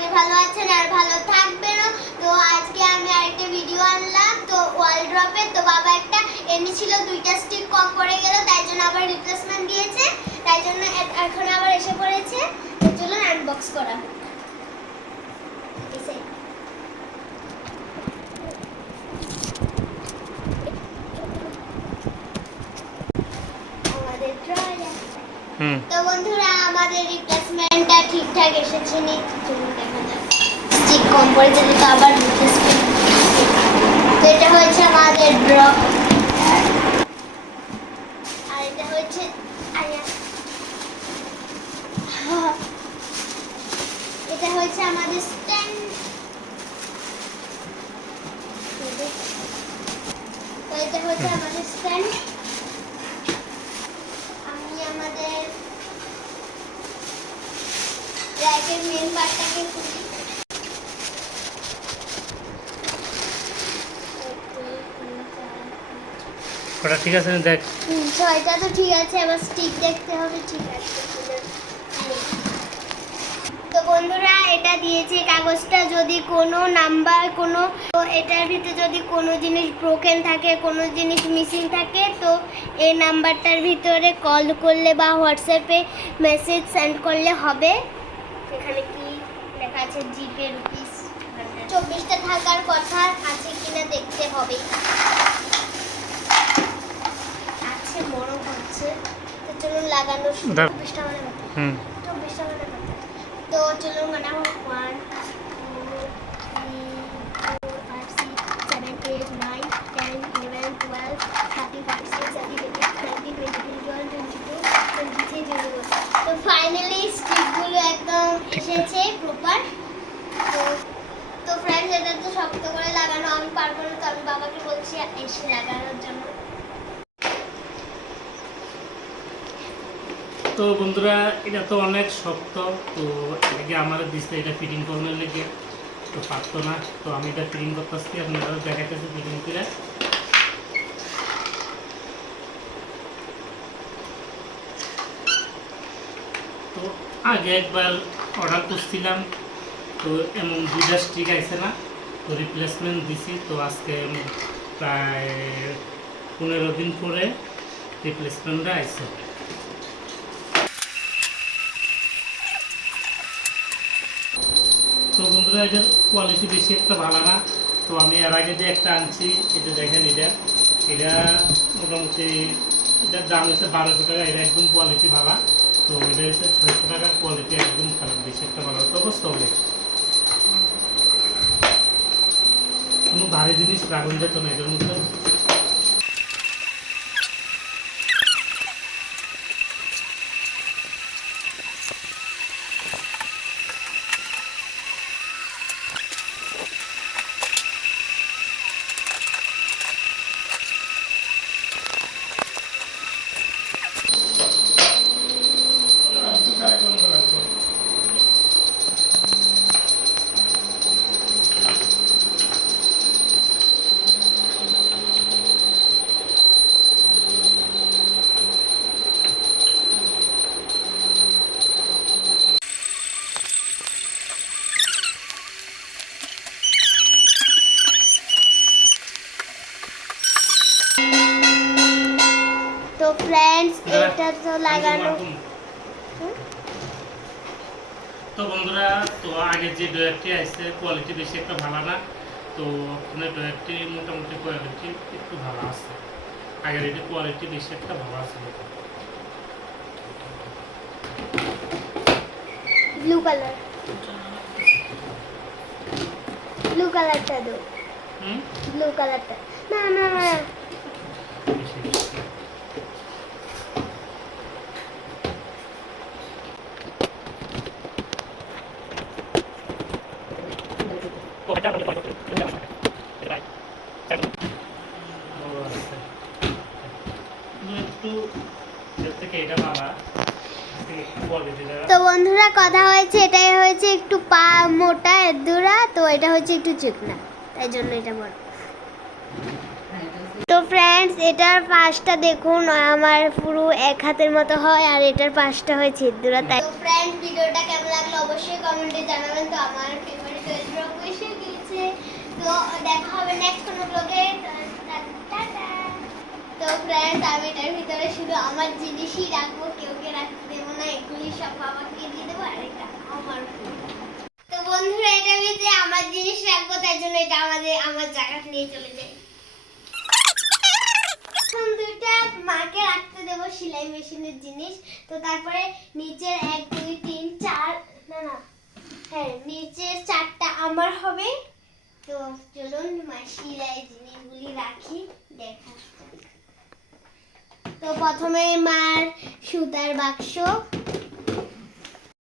সকলে ভালো আছেন আর ভালো থাকবেনও। তো আজকে আমি আরেকটা ভিডিও আনলাম তো ওয়ালড্রপে। তো বাবা একটা এনেছিল, দুইটা স্টিক কম পড়ে গেল, তাই জন্য আবার রিপ্লেসমেন্ট দিয়েছে, তাই জন্য এখন আবার এসে পড়েছে। তো চলুন আনবক্স করা হোক। তো বন্ধুরা আমাদের রিপ্লেসমেন্টটা ঠিকঠাক এসেছে নি, চলুন দেখা যাক। স্টিক কম পড়ে গেলে তো আবার রিপ্লেসমেন্ট। তো এটা হচ্ছে আমাদের ড্রপ, আর এটা হচ্ছে এটা হচ্ছে আমাদের স্ট্যান্ড। তো এটা হচ্ছে আমাদের স্ট্যান্ড। আমি আমাদের র্যাকের মেন পার্টটাকে খুলি। ওটা ঠিক আছে না? দেখ, ছয়টা তো ঠিক আছে, আবার স্টিক দেখতে হবে। ঠিক আছে, তো বন্ধুরা এটা দিয়েছে কাগজটা, যদি কোনো নাম্বার কোনো এটার ভিতরে যদি কোনো জিনিস ব্রোকেন থাকে, কোনো জিনিস মিসিং থাকে, তো এই নাম্বারটার ভিতরে কল করলে বা হোয়াটসঅ্যাপে মেসেজ সেন্ড করলে হবে। এখানে কি লেখা আছে? জিপে রুপিস 24টা থাকার কথা, আছে কিনা দেখতে হবে। আছে, বড় হচ্ছে। তো চলুন লাগানো শুরু। 24টা মানে কত? 24টা মানে কত? তো চলুন বানাবো। 1 2 3 4 5 6 7 8 9 10 11 12 13 14 15 16 17 18 19 20 21 22 23 24। তো ফাইনালি স্টিকগুলো একদম এসেছে প্রপার। তো ফ্রেন্ডস, এটা তো শক্ত করে লাগানো আমি পারবো না, তো আমি বাবাকে বলছি এসে লাগানোর জন্য। তো বন্ধুরা এটা তো অনেক শক্ত, তো এটাকে আমার দিচ্ছে এটা ফিটিং করানোর লেগে, তো পারতো না। তো আমি এটা ফিটিং করতেছি, আপনারা দেখাইতেছি ফিটিং করে। তো আগে একবার অর্ডার করছিলাম, তো এমন 2টা স্টিক আইছে না, তো রিপ্লেসমেন্ট দিছি। তো আজকে প্রায় 15 দিন পরে রিপ্লেসমেন্টটা আইছে। তো বন্ধুরা এটার কোয়ালিটি বেশি একটা ভালো না। তো আমি এর আগে যে একটা আনছি, এটা দেখেন, এটা মোটামুটি এটার দাম হচ্ছে 1200 টাকা। এটা একদম কোয়ালিটি ভালো। তো এটা হচ্ছে 600 টাকার কোয়ালিটি, একদম খারাপ, বেশি একটা ভালো তো অবস্থা হবে। কোনো ভারী জিনিস রাখুন যেত না এটার মধ্যে। তো ফ্রেন্ডস, এটা তো লাগানো। তো বন্ধুরা, তো আগে যে ডয়ারটি আসছে কোয়ালিটি বেশি একটা ভালো না। তো ডয়ারটি মোটামুটি কোয়ালিটি একটু ভালো আছে, আগের এটি কোয়ালিটি বেশি একটা ভালো আছে। ব্লু কালার, ব্লু কালারটা দাও। ব্লু কালারটা না না না। তো বন্ধুরা কথা হয়েছে, এটাই হয়েছে একটু পা মোটা এদুরা, তো এটা হচ্ছে একটু চিকনা, তাই জন্য এটা বড়। তো ফ্রেন্ডস এটার পাশটা দেখুন আমার পুরো এক হাতের মতো হয় আর এটার পাশটা হয় ছিদ্রা তাই। তো ফ্রেন্ডস ভিডিওটা কেমন লাগলো অবশ্যই কমেন্টে জানাবেন। তো আমার ফেভারিট ড্রপ এসে গিয়েছে। তো দেখা হবে নেক্সট কোনো ব্লগে। টাটা। তো ফ্রেন্ডস আমি এটার ভিতরে শুধু আমার জিনিসই রাখবো, কেউ রাখতে দেবো না, এগুলি সব বাবাকে দিয়ে দেবো আর এটা আমার। তো বন্ধুরা এটা আমি যে আমার জিনিস রাখবো তাই জন্য এটা আমার জায়গাটা নিয়ে চলে যাই। এখন দুইটা মাকে রাখতে দেবো সেলাই মেশিনের জিনিস। তো তারপরে নিচের 1 2 3 4 না হ্যাঁ নিচের 4টা আমার হবে। তো চলুন মা সেলাই জিনিসগুলি রাখি দেখা। তো প্রথমে মার সুতার বাক্স